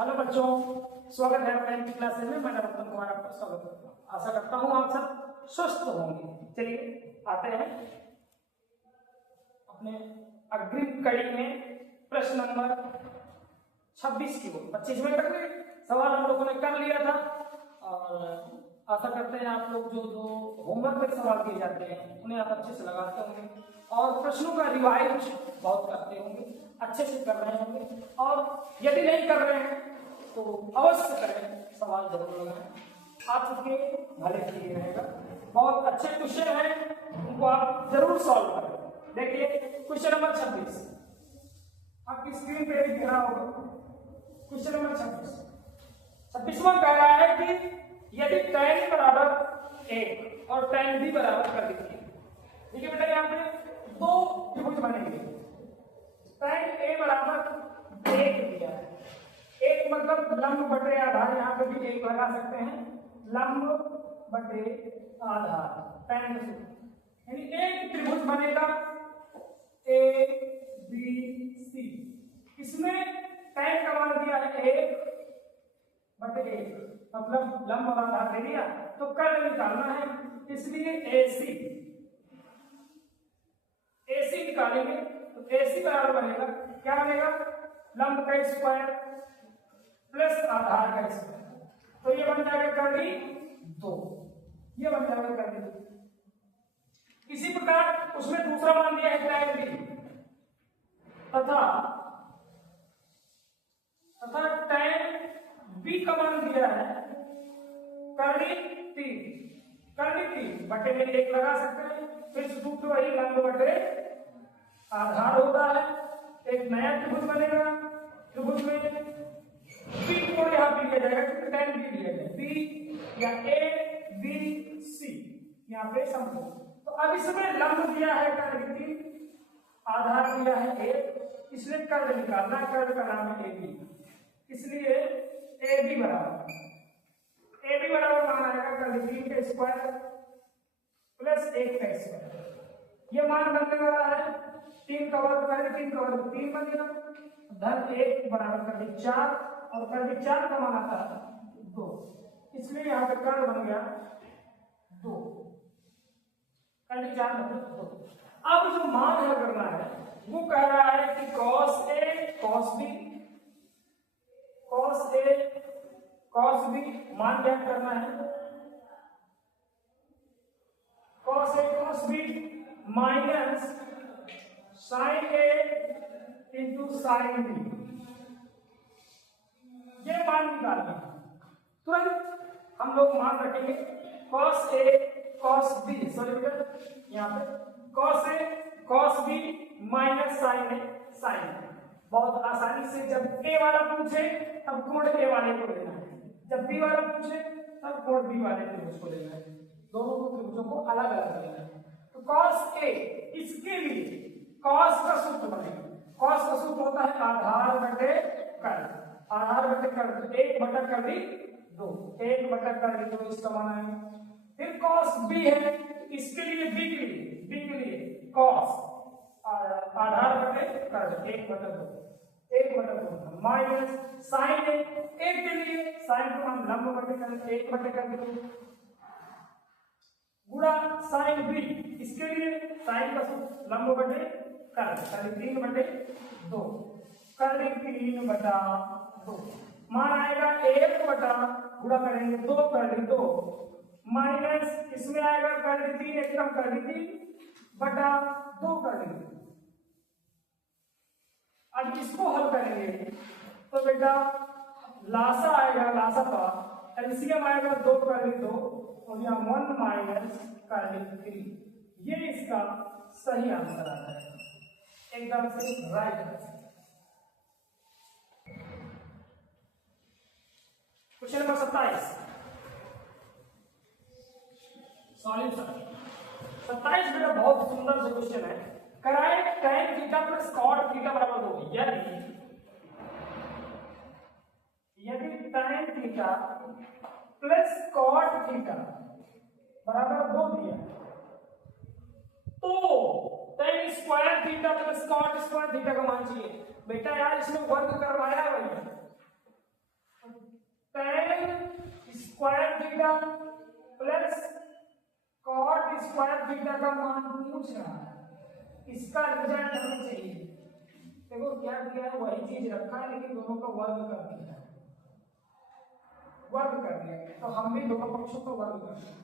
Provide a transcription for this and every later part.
Hello बच्चों, स्वागत है अपने की क्लास में। मैं रतन कुमार आपका स्वागत करता हूँ। आशा करता हूँ आप सब स्वस्थ होंगे। चलिए आते हैं अपने अग्रिम कड़ी में प्रश्न नंबर 26 की ओर। 25 में कर सवाल हम लोगों ने कर लिया था और आशा करते हैं आप लोग जो होमवर्क में सवाल दिए जाते हैं उन्हें आप अच्छे से लगाते होंगे और प्रश्नों का रिवाइज बहुत करते होंगे, अच्छे से कर रहे होंगे। और यदि नहीं कर रहे हैं तो अवश्य करें, सवाल जरूर लगाएं, आपके भले के लिए रहेगा। बहुत अच्छे क्वेश्चन हैं, उनको आप जरूर सॉल्व करें। देखिए क्वेश्चन नंबर 26 आपकी स्क्रीन पे दिख रहा होगा। क्वेश्चन नंबर 26वां कह रहा है कि यदि tan बराबर 1 और tan b बराबर कर दीजिए। देखिए बेटा यहाँ पे दो त्रिभुज बनेंगे। tan a बराबर 1 दिया है, एक मतलब लंब बटे आधार, यहाँ पे भी एक लगा सकते हैं, लंब बटे आधार tan का सूत्र। यानी एक त्रिभुज बनेगा a b c, इसमें tan का मान दिया है 1 बटे 1, मतलब लंब और आधार दे दिया तो कर्ल निकालना है, इसलिए AC निकालेंगे तो AC बराबर बनेगा, क्या बनेगा, लंब का स्क्वायर प्लस आधार का स्क्वायर, तो ये बन जाएगा कर्ली 2, ये बन जाएगा कर्ली 2। इसी प्रकार उसमें दूसरा मान दिया है tan b तथा tan b का मान दिया है कर्ली 3 बटे में 1 लगा सकते हैं, फिर सूत्र वही लंब बटे आधार होता है। एक नया त्रिभुज बनेगा, त्रिभुज में b को यहाँ पे लिया जाएगा क्योंकि tan b लिया जाएगा, b या a b c यहाँ पे समझो। तो अब इसमें लंब दिया है कर्ल 3, आधार दिया है 1, इसलिए कर्ल निकालना है, कर्ल का नाम है ab, इसलिए ab बराबर मान आएगा कर्ल 3 का स्क्वायर प्लस 1 का स्क्वायर, ये मान बनने वाला है 3 का वर्ग करें, 3 का वर्ग 3 बन गया, धन 1 बराबर कर दी 4 और कर दी 4 का मान आता है 2, इसलिए यहाँ पे कर्ल बन गया 2, कर दी 4 मतलब 2। अब जो मान है करना है वो कह रहा है कि cos A cos B मान ज्ञात करना है, cos A cos B minus sin A into sin B, ये मान निकालना है। तुरंत हम लोग मान रखेंगे cos A cos B, sorry बेटा यहाँ पे cos A cos B minus sin A sin B। बहुत आसानी से जब A वाला पूछे तब कोण A वाले को लेना है, जब B वाला पूछे तब कोण B वाले त्रिभुज को लेना है, दोनों को त्रिभुजों को अलग अलग लेना है। तो cos A, इसके लिए cos का सूत्र बनेगा, cos का सूत्र होता है आधार बटे कर्ल, आधार बटे कर्ल 1 बटा कर्ल 2, 1 बटा कर्ल 2 इसका मान आएगा। फिर cos B है, इसके लिए B के लिए cos आधार बटे कर्ल 1 बटा 2 माइनस sin A, एक के लिए sin को हम लंब बटे कर्ल 1 बटे कर्ल 2 गुणा sin B, इसके लिए sin का सूत्र लंब बटे कर्ल 3 बटे 2, कर्ल 3 बटा 2 मान आएगा 1 बटा गुणा करेंगे 2 कर्ल 2 माइनस इसमें आएगा कर्ल 3 एकदम कर्ल 3 बटा 2 कर्ल 2। अब इसको हल करेंगे तो बेटा लासा आएगा, लासा का एलसीएम आएगा 2 कर्ल 2 और यहाँ 1 माइनस कर्ल 3, ये इसका सही आंसर आता है, एकदम से right answer. Question number 27 solution. 27 बेटा बहुत सुंदर से क्वेश्चन है। कराए tan theta plus cot theta बराबर 2, यदि tan theta plus cot theta बराबर 2 दिया तो tan square theta plus cot square theta का मान चाहिए। बेटा यार इसमें वर्ग करवाया है भाई, tan square theta plus cot square theta का मान पूछ रहा है, इसका रिजल्ट हमें चाहिए। देखो क्या किया है, वही चीज रखा है लेकिन दोनों का वर्ग कर दिया है, वर्ग कर दिया है। तो हम भी दोनों पक्षों का वर्ग कर दिया।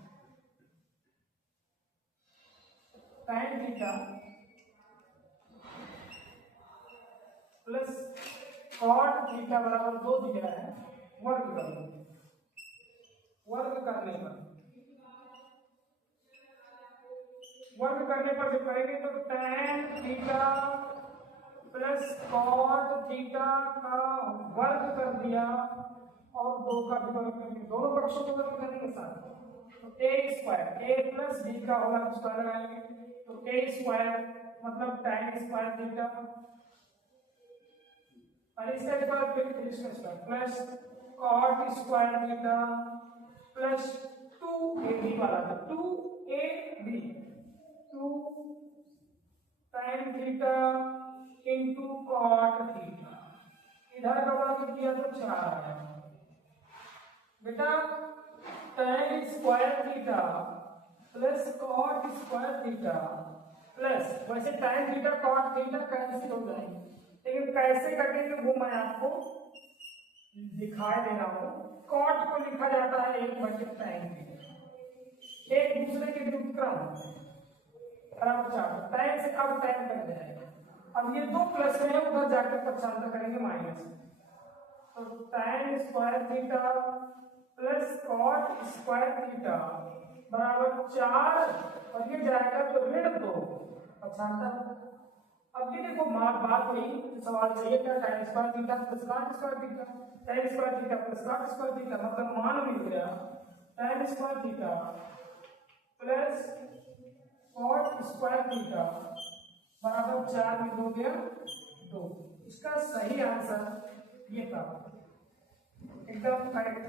tan theta plus cot theta बराबर 2 दिया है, वर्ग कर दो। वर्ग करने पर जब करेंगे तो tan theta plus cot theta का वर्ग कर दिया और 2 का भी वर्ग कर दिया, दोनों पक्षों को वर्ग करेंगे साथ। तो a square, a plus b का होल स्क्वायर लगाएंगे तो a स्क्वायर मतलब tan स्क्वायर थीटा और इसका स्क्वायर फिर इसका square plus cot square theta plus 2ab वाला था 2ab 2 tan theta into cot theta, इधर का वर्ग किया तो 4 आया बेटा। tan square theta plus cot square theta plus, वैसे tan theta cot theta cancel हो जाएंगे लेकिन कैसे कटेंगे वो मैं आपको दिखाई दे रहा हूं। कॉट को लिखा जाता है 1/tan थीटा, एक दूसरे के व्युत्क्रम बराबर 4, tan से अब tan कट जाएगा। अब ये 2 प्लस में है, उधर जाकर पक्षांतर करेंगे माइनस, तो tan square theta plus cot square theta बराबर 4 और ये जाएगा तो ऋण 2 पक्षांतर। अब ये देखो बात हुई तो सवाल चाहिए क्या, tan square theta plus cot square theta, tan square theta plus cot square theta मतलब मान मिल गया tan square theta plus cot square theta बराबर 4 में 2 गया 2। इसका सही आंसर ये था, एकदम correct.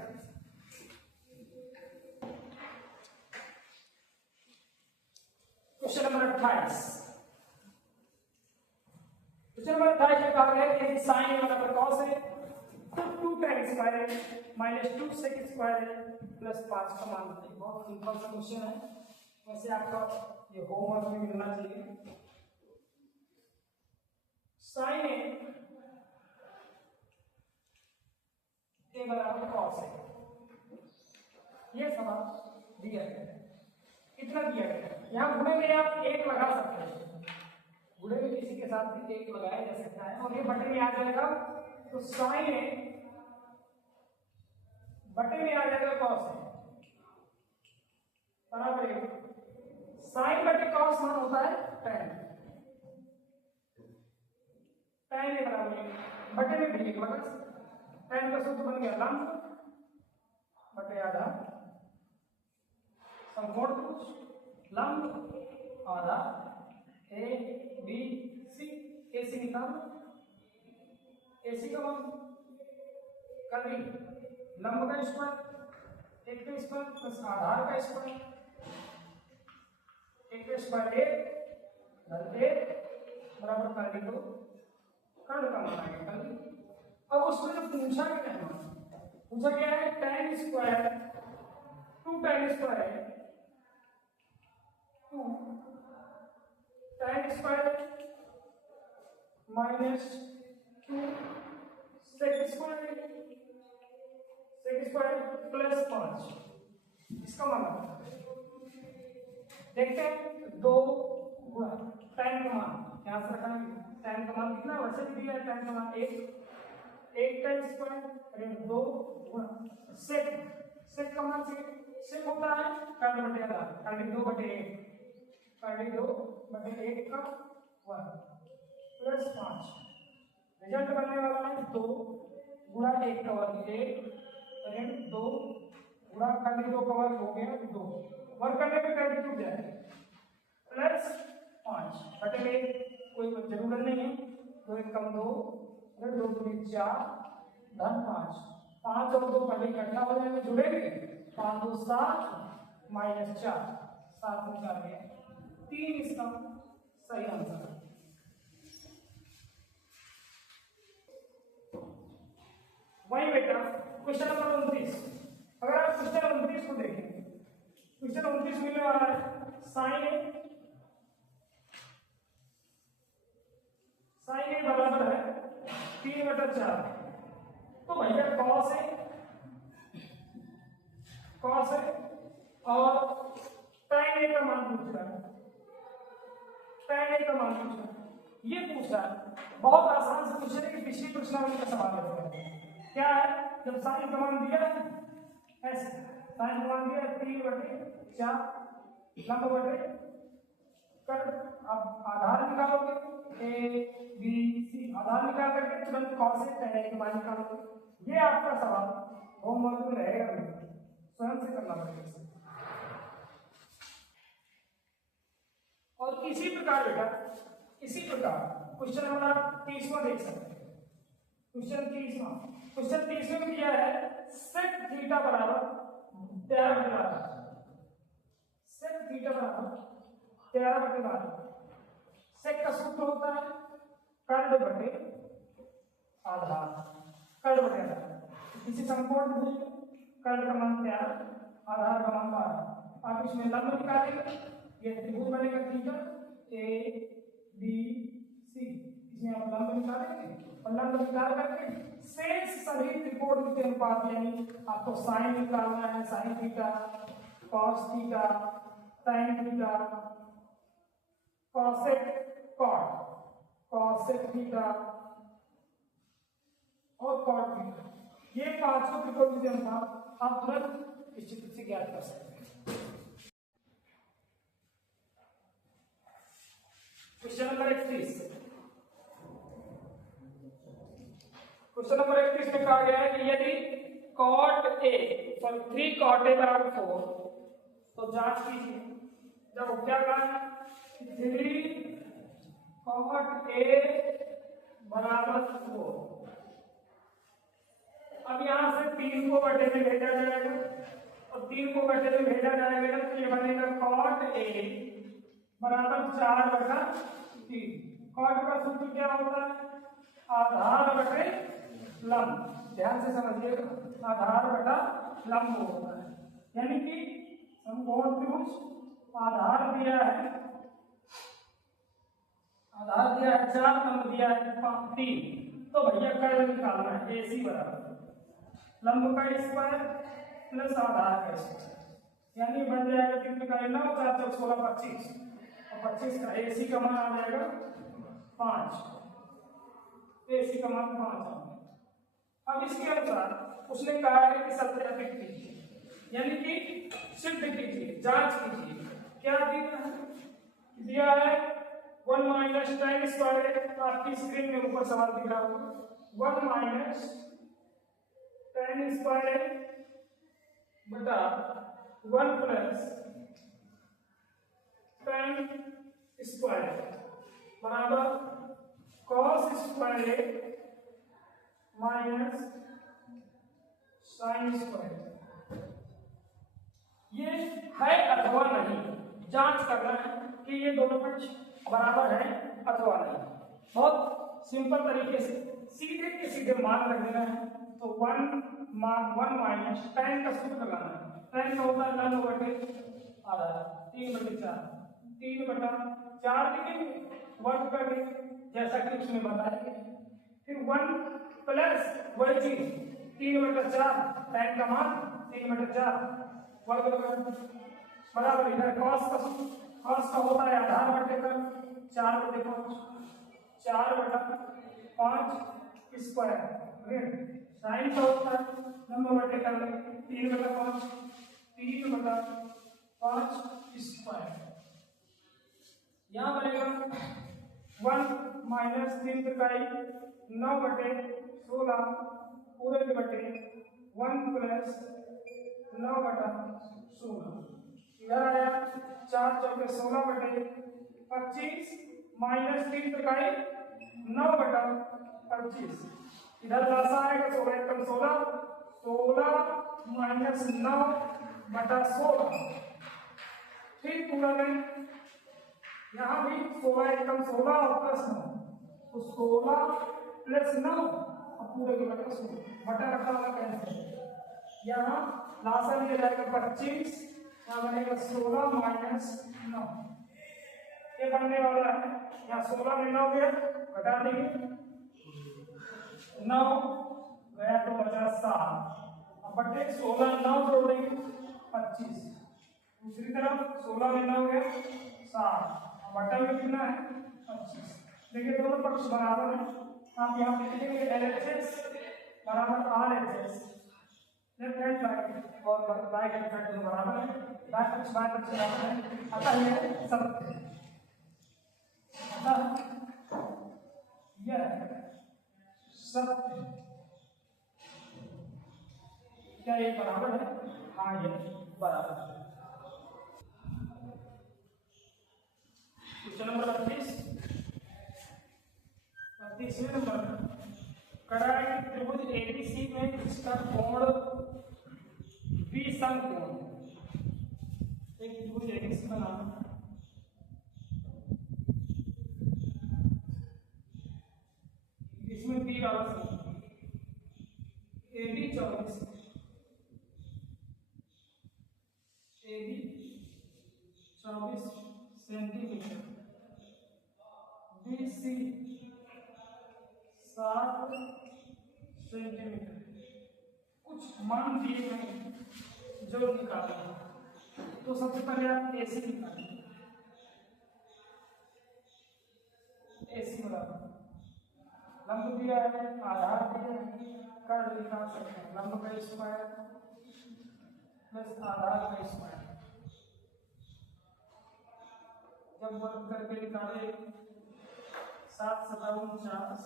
Question number 28, question number 28 में कहा गया कि sin a बराबर cos है तो 2 tan स्क्वायर है माइनस 2 sec स्क्वायर है प्लस 5 का मान बताइए। बहुत सिंपल सा क्वेश्चन है, वैसे आपका ये होमवर्क में मिलना चाहिए। sin a बराबर cos है, ये सवाल दिया गया है। कितना दिया गया है, यहाँ गुणे में आप 1 लगा सकते हैं, गुणे में किसी के साथ भी 1 लगाया जा सकता है और ये बटे में आ जाएगा तो sin a बटे में आ जाएगा cos a बराबर 1। sin बटे cos मान होता है tan, tan a बराबर 1 बटे में भी 1 लगा, tan का सूत्र बन गया लंब बटे आधा समकोण त्रिभुज लंब आधा ए बी सी, AC निकाल, AC का मान कर दी लंब का स्क्वायर 1 का स्क्वायर प्लस आधार का स्क्वायर 1 का स्क्वायर 1 बराबर कर दी 2, कर्ण का मान आ गया कर दी। अब उसको जो पूछा गया है, पूछा गया है tan square 2 tan square 2 tan square minus 2 sec square plus 5, इसका मान देखते हैं 2 गुणा tan का मान यहां से रखेंगे, tan का मान कितना वैसे भी दिया है, tan का मान 1 tan स्क्वायर 2 गुणा sec का मान sec होता है कर्ण बटे आधा, कर्ण 2 बटे 1 कर्ण 2 बटे 1 का वर्ग प्लस 5, रिजल्ट बनने वाला है 2 गुणा 1 का वर्ग 1 ऋण 2 गुणा कर्ण 2 का वर्ग हो गया 2, वर्ग करने पे कर्ण टूट जाएगा प्लस 5 बटे में कोई जरूरत नहीं है, 2 1 कम 2 ऋण 2 दूनी 4 धन 5, 5 और 2 पहले इकट्ठा हो जाएंगे जुड़ेंगे 5 2 7 माइनस 4 7 में 4 गया 3, इसका सही आंसर है। वही बेटा क्वेश्चन नंबर 29 साइन ए बराबर है 3/4। तो भैया कॉस है और tan ए का मान पूछ रहा है, tan ए का मान पूछ रहा है, ये पूछ रहा है। बहुत आसान से पूछ रहे कि पिछली प्रश्नावली का सवाल है। क्या है, जब साइन का मान दिया है ऐसे, साइन का मान दिया है 3/4 लंब बटे कर, अब आधार निकालोगे ए बी सी, आधार निकाल करके तुरंत कॉस से tan के मान निकालोगे। ये आपका सवाल होमवर्क में रहेगा, स्वयं से करना पड़ेगा। और इसी प्रकार बेटा, इसी प्रकार क्वेश्चन नंबर 30वां देख सकते हैं। क्वेश्चन 30वें में दिया है sec थीटा बराबर 13/12, sec थीटा बराबर 13/12। sec का सूत्र होता है कर्ण बटे आधार, कर्ण बटे आधार। इसी समकोण भुज कर्ण का मान 13, आधार का मान 12। आप इसमें लंब निकालेंगे, ये त्रिभुज बनेगा थीटा ए बी सी, इसमें आप लंब निकालेंगे और लंब निकाल करके शेष सभी त्रिकोण के अनुपात, यानी आपको साइन निकालना है, sine theta, cos theta, sine theta, cosec cot, cosec theta और कॉट थीटा, ये पांचों त्रिकोण के अनुपात आप तुरंत इस चित्र से ज्ञात कर सकते हैं। क्वेश्चन नंबर 31, क्वेश्चन नंबर 31 में कहा गया है कि यदि cot a for 3 cot a बराबर 4, तो जांच कीजिए। जब क्या कहा है 3 cot a बराबर 4, अब यहां से 3 को बटे में भेजा जाएगा और 3 को बटे में भेजा जाएगा तो ये बनेगा cot a बराबर 4/3। कॉट का सूत्र क्या होता है, आधार बटे लंब, ध्यान से समझिएगा, आधार बटा लंब होता है। यानी कि समकोण त्रिभुज आधार दिया है 4, लंब दिया है 3, तो भैया कर्ण निकालना है AC बराबर लंब का स्क्वायर प्लस आधार का स्क्वायर, यानी बन जाएगा 3 का 9, 4 × 16 25, और 25 का AC का मान आ जाएगा 5, AC का मान 5 आ। अब इसके अनुसार उसने कहा है कि सत्यापित कीजिए, यानी कि सिद्ध कीजिए, जांच कीजिए। क्या दिया है 1 - tan स्क्वायर, आपकी स्क्रीन में ऊपर सवाल दिख रहा होगा 1 - tan स्क्वायर बटा 1 + tan स्क्वायर बराबर cos square minus sin square. ये है अथवा नहीं, जांच करना है कि ये दोनों पक्ष बराबर हैं अथवा नहीं। बहुत सिंपल तरीके से सीधे के सीधे मान रख देना है। तो 1 माइनस tan का सूत्र लगाना है, tan का होता है लंब बटे आधार 3/4, 3/4 लिखेंगे, वर्ग करेंगे जैसा कि उसने बताया। फिर 1 प्लस वही चीज 3/4, tan का मान 3/4 वर्ग बराबर इधर cos का होता है आधार बटे कर 4/5, 4/5 स्क्वायर ऋण sin का होता है लंब बटे कर 3/5, 3/5 स्क्वायर। यहाँ बनेगा 1 माइनस 3 इकाई 9/16 पूरे के बटे 1 प्लस 9/16, इधर आया 4 × 16/25 माइनस 3 इकाई 9/25, इधर लासा आएगा 16 × 16, 16 माइनस 9/16, फिर पूरा में यहाँ भी 16 × 16 और प्लस 9, तो 16 प्लस 9 और पूरे के बटे 16, बटा रखा वाला कैंसिल, यहाँ लासा लिया जाएगा 25, यहाँ बनेगा 16 माइनस 9, ये बनने वाला है। यहाँ 16 में 9 गया, घटा देंगे, 9 गया तो बचा 7, अब बटे 16 9 जोड़ देंगे 25। दूसरी तरफ 16 में 9 गया 7, बटा में कितना है 25। देखिए दोनों पक्ष बराबर है, आप यहाँ लिख देंगे LHS बराबर RHS, लेफ्ट हैंड साइड और राइट हैंड साइड दोनों बराबर है, बाएं पक्ष बराबर है, अतः यह सत्य है। अतः यह सत्य है। क्या ये बराबर है? हाँ, ये बराबर है। क्वेश्चन नंबर 32वें नंबर, कड़ा है कि त्रिभुज एबीसी में इसका कोण विषम कोण, एक त्रिभुज एबीसी बनाना, इसमें बी वाला AB 24, AB 24 centimetre, BC 7 centimetre, कुछ मान दिए गए जो निकालना है। तो सबसे पहले आप AC निकालें, AC बराबर लंब दिया है, आधार दिया है, कर्ल निकाल सकते हैं, लंब का स्क्वायर प्लस आधार का स्क्वायर, जब वर्ग करके निकाले 7 7 49,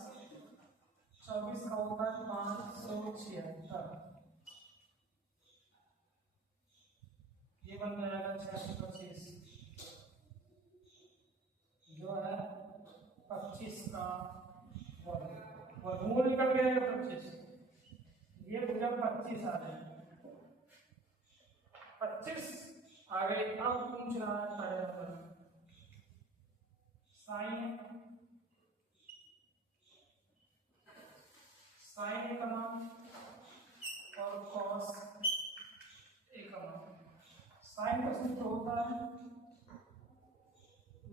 24 का होगा 576, ये बन जाएगा 625, जो है 25 का वर्गमूल निकल गया 25, ये पूरा 25 आ जाएगा, 25 आ गए। अब पूछ रहा है पहले नंबर साइन का मान और कॉस ए का मान। साइन का सूत्र होता है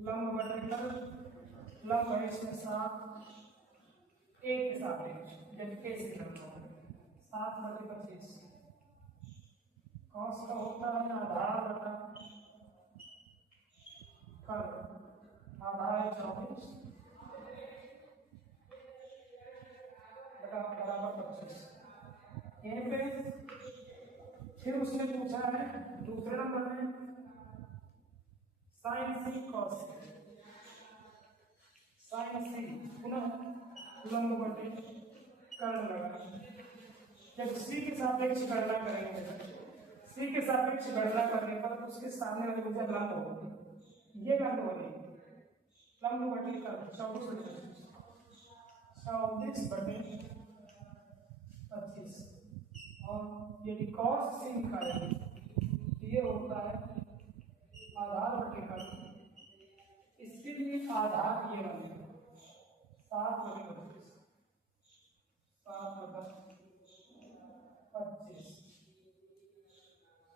लंब वर्टिकल, लंब है इसमें 7 ए के सापेक्ष, जब ए से लंब हो 7/25, कॉस का होता है आधार बटा कर्ल, आधार 24 बटा बराबर 25। यहीं पे फिर उसने पूछा है दूसरे नंबर में साइन सी कॉस, साइन सी पुनः लंब बटे कर्ल लगा, जब सी के सापेक्ष गणना करेंगे, सी के सापेक्ष गणना करने पर उसके सामने वाली भुजा लंब होगी, ये लंब होगी, लंब बटे कर्ल 24 बटे 25, और यदि कॉस सी निकालेंगे तो ये होता है आधार बटे कर्ल, इसके लिए आधार ये बनेगा 7/25, 7/25,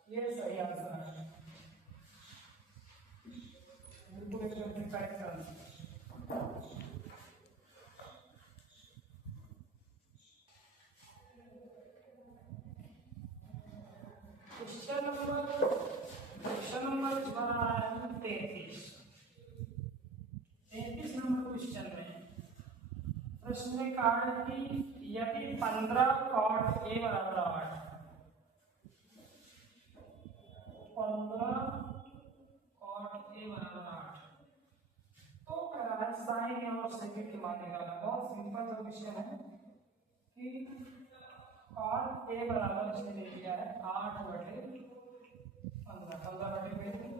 ये सही आंसर है, बिल्कुल एकदम करेक्ट आंसर। क्वेश्चन नंबर बना है 33 नंबर क्वेश्चन में प्रश्न ने कहा है कि यदि 15 cot A बराबर 8, 15 cot A बराबर 8, तो कह रहा है साइन और सेकंड की मान निकालना। बहुत सिंपल सा क्वेश्चन है कि cot A बराबर इसने ले लिया है 8/15, 15/20,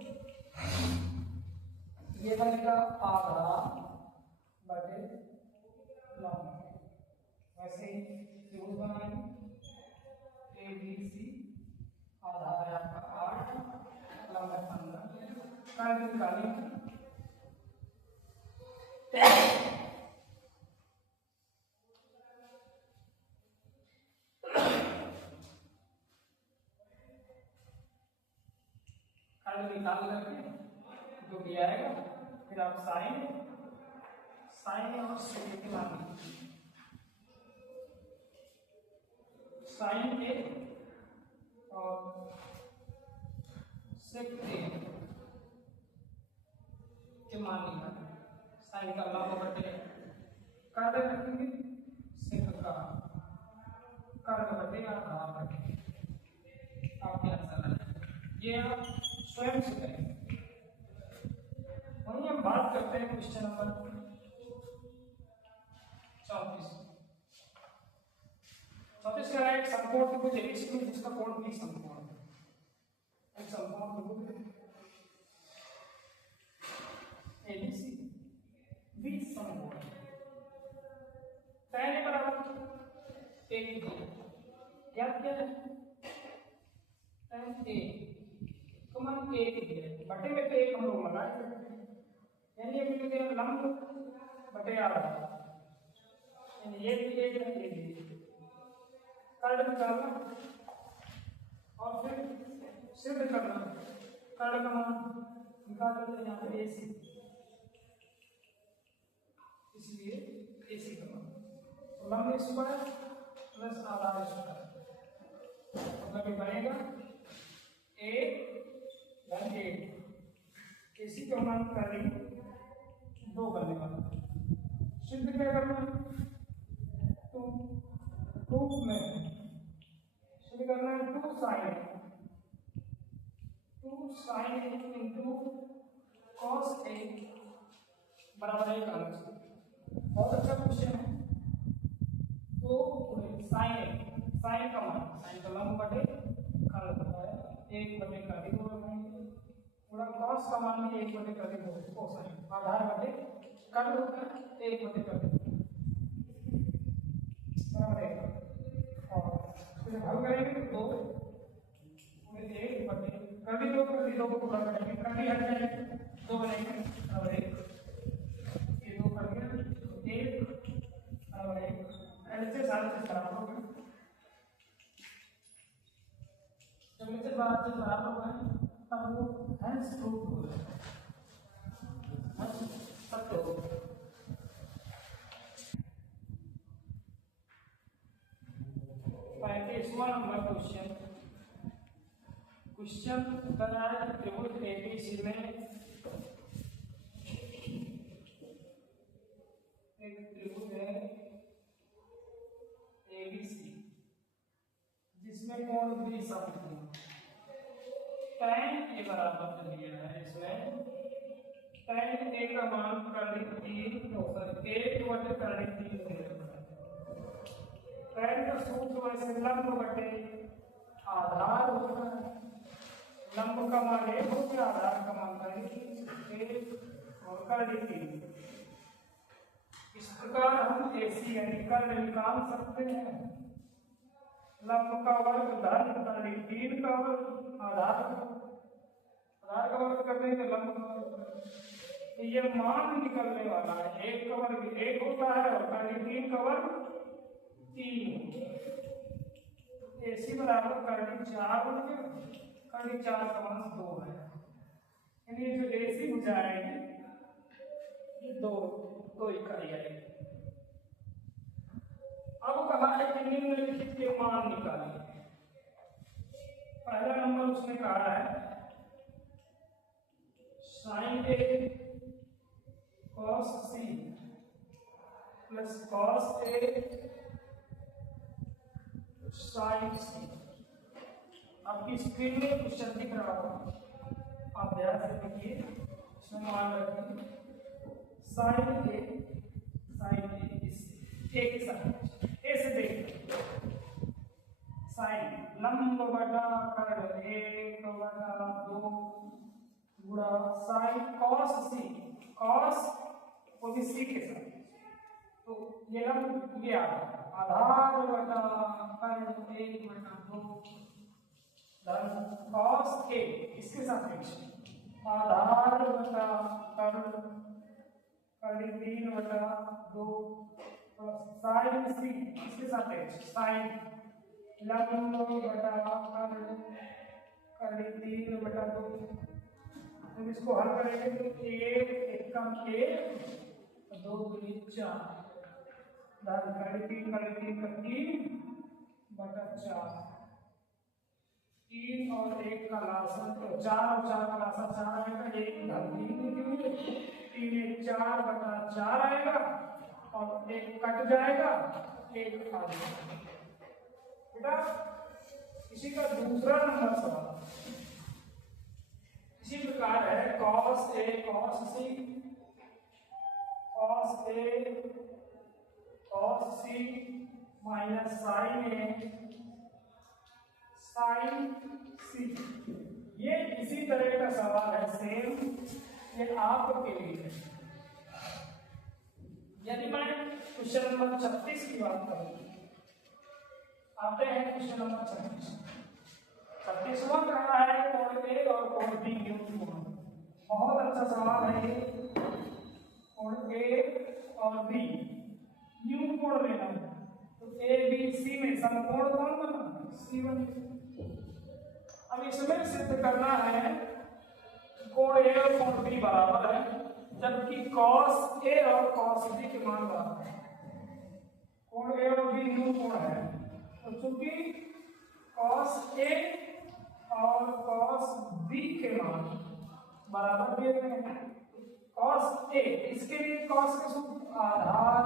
ये बनेगा आधा बटे लंब। वैसे ही त्रिभुज बनाएंगे ABC, आधा है आपका 8, लंब है 15, कर्ल निकालेंगे, कर्ल निकाल करके जो भी आएगा फिर आप साइन साइन और सेक मान लीजिए, साइन ए और सेक ए के मान लिया, साइन का लंब बटे कार्य रखेंगे, सेक का कार्य बटे आधार रखेंगे, आपके आंसर आएगा। ये आप स्वयं से करेंगे। वहीं हम बात करते हैं क्वेश्चन नंबर 34 का एक समकोण त्रिभुज एबीसी में जिसका कोण भी समकोण है, एक समकोण त्रिभुज एबीसी भी समकोण है, tan a बराबर 1 ज्ञात किया है, tan a तो मान 1 दिया बटे में तो 1 हम लोग लगाए थे, यानी ये मिल गया लंब बटे आधार, यानी ये भी 1 है, ये भी कर्ण निकालना और फिर सिद्ध करना, कर्ण का मान निकाल लेते हैं यहाँ पे AC, इसलिए AC का मान तो लंब स्क्वायर प्लस आधार स्क्वायर मतलब बनेगा 1/8, AC का मान करेंगे 2 करने वाला, सिद्ध क्या करना तो 2 में सिद्ध करना है 2 sin इंटू cos a बराबर 1 आना चाहिए। बहुत अच्छा क्वेश्चन है। तो साइन का मान, साइन का लंब बटे कर्ण होता है 1/2 लगाएंगे, पूरा cos का मान भी 1/2 कोसाइन, आधार बटे कर्ण होता है 1/2 और फिर हल करेंगे तो 2 1 बटे कभी 2 को पूरा करेंगे, कभी हट जाएंगे 2 बनेंगे और 1 ये 2 कट गया 1 और 1 ऐसे सारे से बराबर हो गए, जब इससे बराबर हो गए तब वो हैंस प्रूफ हो गया, सत्य हो गया। नंबर क्वेश्चन कर रहा है त्रिभुज एबीसी में एक त्रिभुज है एबीसी जिसमें कोण भी समकोण, tan a बराबर दिया है, इसमें tan a का मान कर्ण 3 tan का सूत्र वैसे लंब बटे आधार होता है, लंब का मान 1 हो गया, आधार का मान कर्ण 1 और कर्ण 3। इस प्रकार हम AC यानी कर्ण निकाल सकते हैं, लंब का वर्ग धन कर्ण 3 का वर्ग आधार का वर्ग करने से लंब का वर्ग, तो ये मान निकलने वाला है 1 का वर्ग 1 होता है और कर्ण 3 का वर्ग 3, AC बराबर कर्ण 4 हो गया, कर्ण 4 का मान 2 है, यानी जो AC भुजा आएगी ये 2 इकाई आएगी। अब कहा है कि निम्नलिखित के मान निकालिए। पहला नंबर उसने कहा है sin A cos C plus cos A sin C। आपकी स्क्रीन में क्वेश्चन दिख रहा होगा, आप ध्यान से देखिए, इसमें मान रखिए sin A A के साथ ए से देखिए साइन लंब बटा कर्ण 1/2 गुणा साइन cos C, cos वो भी C के साथ, तो ये लंब ये आधार बटा कर्ण 1/2 धन cos A इसके सापेक्ष आधार बटा कर्ण 3/2 साइन C इसके सापेक्ष साइन लंब बटा कर्ण 3/2 जब इसको हल करेंगे तो 1 एकम 1 2 दूनी 4 3 का 3 बटा 4 3 और 1 का लासा तो 4 और 4 का लासा 4 आएगा 1 घन 3 लिखे हुए 3 1 4 बटा 4 आएगा और 1 कट जाएगा 1 आ जाएगा। बेटा इसी का दूसरा नंबर सवाल इसी प्रकार है cos A cos C cos C minus sin A sin C। ये इसी तरह का सवाल है सेम, ये आपके लिए है। यदि मैं क्वेश्चन नंबर 36 की बात करूं, आते हैं क्वेश्चन नंबर 36वां कहना है कोण A और कोण B न्यून कोण। बहुत अच्छा सवाल है ये। कोण A और B न्यून कोण लेना है तो A B C में समकोण कौन बना? C1। अब इसमें सिद्ध करना है कोण A और कोण B बराबर है, जबकि cos A और cos B के मान बराबर है। कोण A और B न्यून कोण है तो चूंकि cos A और cos B के मान बराबर दिए गए हैं, cos A इसके लिए cos के सूत्र आधार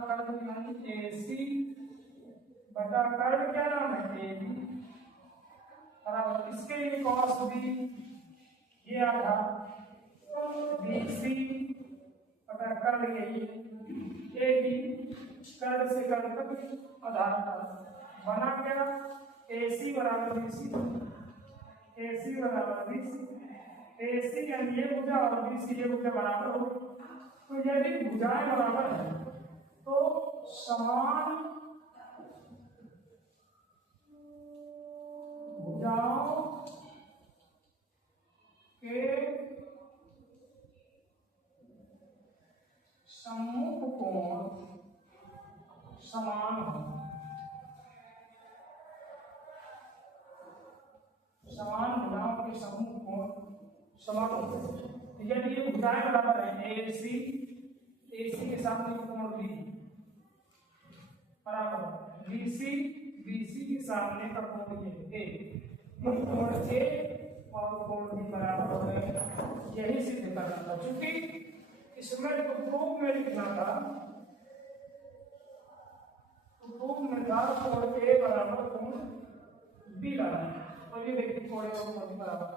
कर्ण यानी AC बटा कर्ण क्या नाम है AB बराबर इसके लिए cos B ये आधार BC बटा कर्ण ये AB कर्ण से कर्ण तक आधार बना क्या AC बराबर BC AC बराबर BC AC यानी ये भुजा और BC ये भुजा बराबर हो। तो यदि भुजाएं बराबर है तो समान भुजाओं के सम्मुख कोण समान हो। समान भुजाओं के सम्मुख कोण समान हो। यदि ये भुजाएं बराबर है AC के सामने कोण B बराबर BC के सामने का कोण ये A कोण A और कोण B बराबर हो गए। यही सिद्ध करना था, क्योंकि इसमें जो प्रूफ में लिखना था तो प्रूफ में था कोण A बराबर कोण B लाना है। तो ये देखिए कोण A और कोण B बराबर